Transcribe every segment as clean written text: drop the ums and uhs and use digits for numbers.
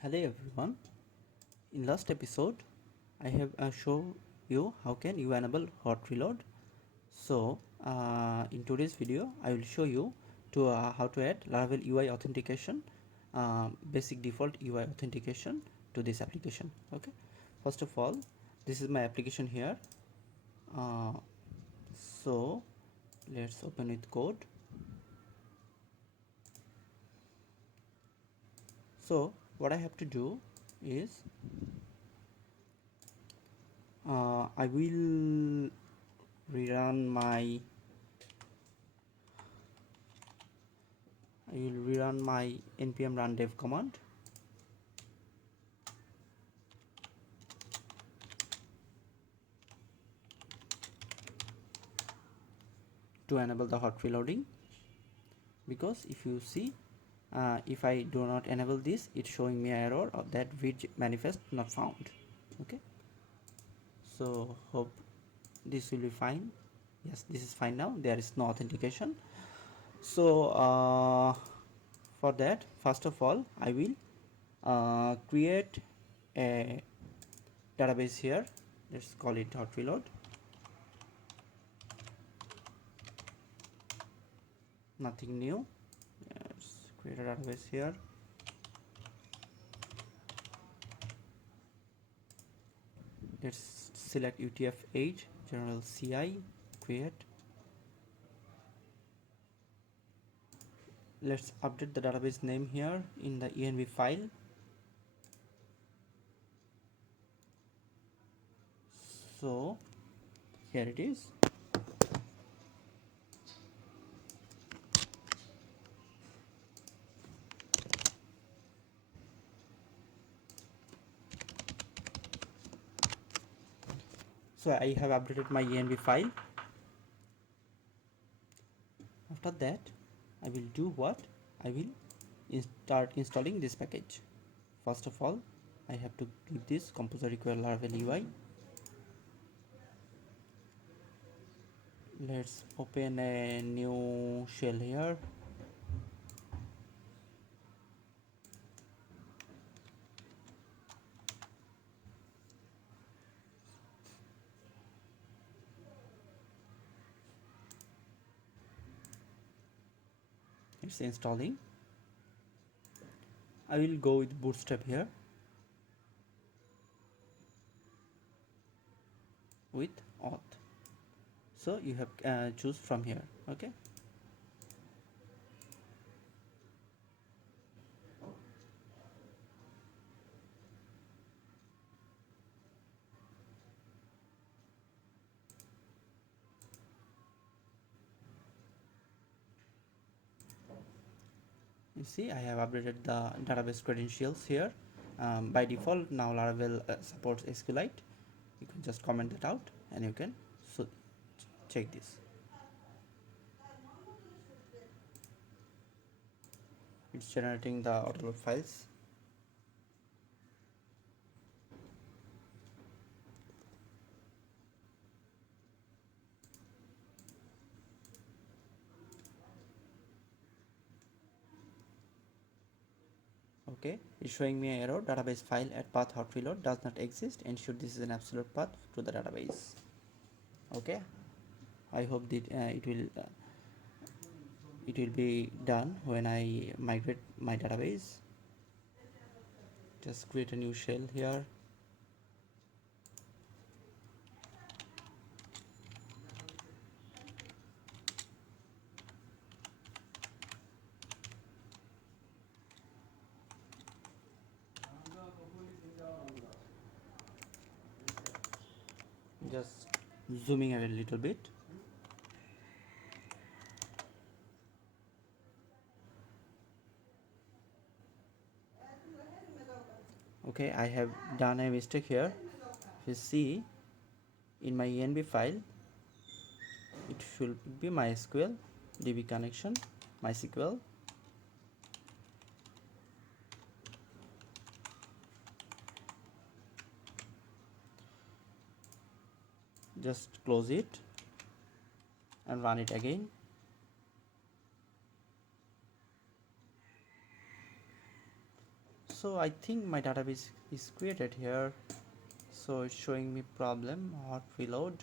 Hello everyone. In last episode, I have shown you how can you enable hot reload. So in today's video, I will show you to how to add Laravel UI authentication, basic default UI authentication to this application. Okay. First of all, this is my application here. Uh, so let's open with code. So what I have to do is I will rerun my npm run dev command to enable the hot reloading, because if you see if I do not enable this, it's showing me an error of that read manifest not found. Okay, so hope this will be fine. Yes, this is fine now. There is no authentication. So for that, first of all, I will create a database here. Let's call it hot reload. Nothing new. Let's create a database here. Let's select UTF-8 general CI, create. Let's update the database name here in the env file. So here it is. So I have updated my env file. After that, I will do what? I will start installing this package. First of all, I have to give this composer require Laravel UI. Let's open a new shell here. It's installing. I will go with bootstrap here with auth. So you have choose from here. Okay, you see I have updated the database credentials here. By default now Laravel supports SQLite. You can just comment that out and you can check this. It's generating the autoload files. Okay, it's showing me an error. Database file at path hot reload does not exist. Ensure this is an absolute path to the database. Okay, I hope that it will be done when I migrate my database. Just create a new shell here. Just zooming a little bit. Okay, I have done a mistake here. If you see in my env file, it should be MySQL DB connection, MySQL. Just close it and run it again. So I think my database is created here, so it's showing me problem hot reload.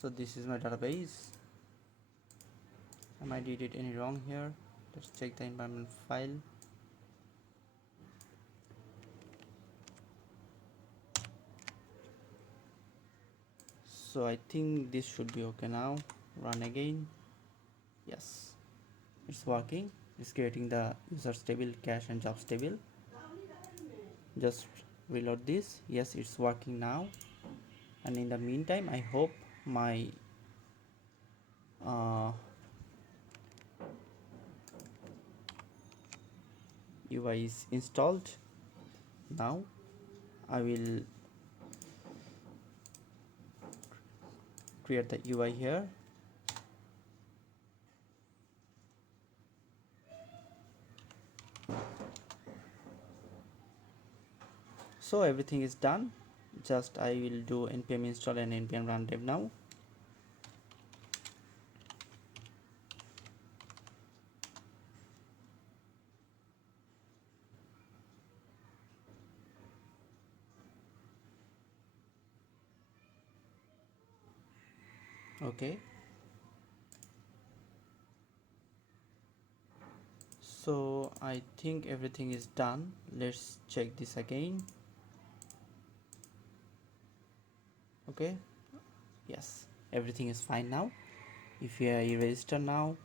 So this is my database. I might did it any wrong here. Let's check the environment file. So I think this should be okay now. Run again. Yes, it's working. It's creating the users table, cache and jobs table. Just reload this. Yes, it's working now. And in the meantime, I hope my UI is installed. Now I will create the UI here. So everything is done. Just I will do npm install and npm run dev now. Okay, so I think everything is done. Let's check this again. Okay, yes, everything is fine now. If I register now,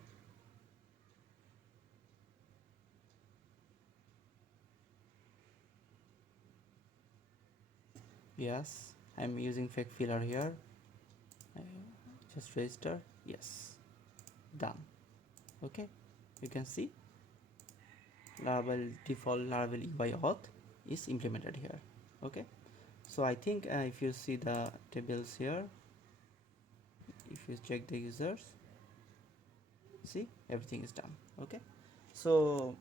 yes, I'm using fake filler here. I just register. Yes, done. Okay, you can see Laravel default Laravel UI auth is implemented here. Okay, so I think if you see the tables here, if you check the users, see everything is done. Okay, so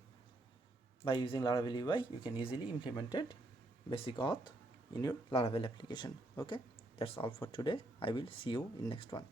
by using Laravel UI you can easily implement it basic auth in your Laravel application. Okay, that's all for today. I will see you in next one.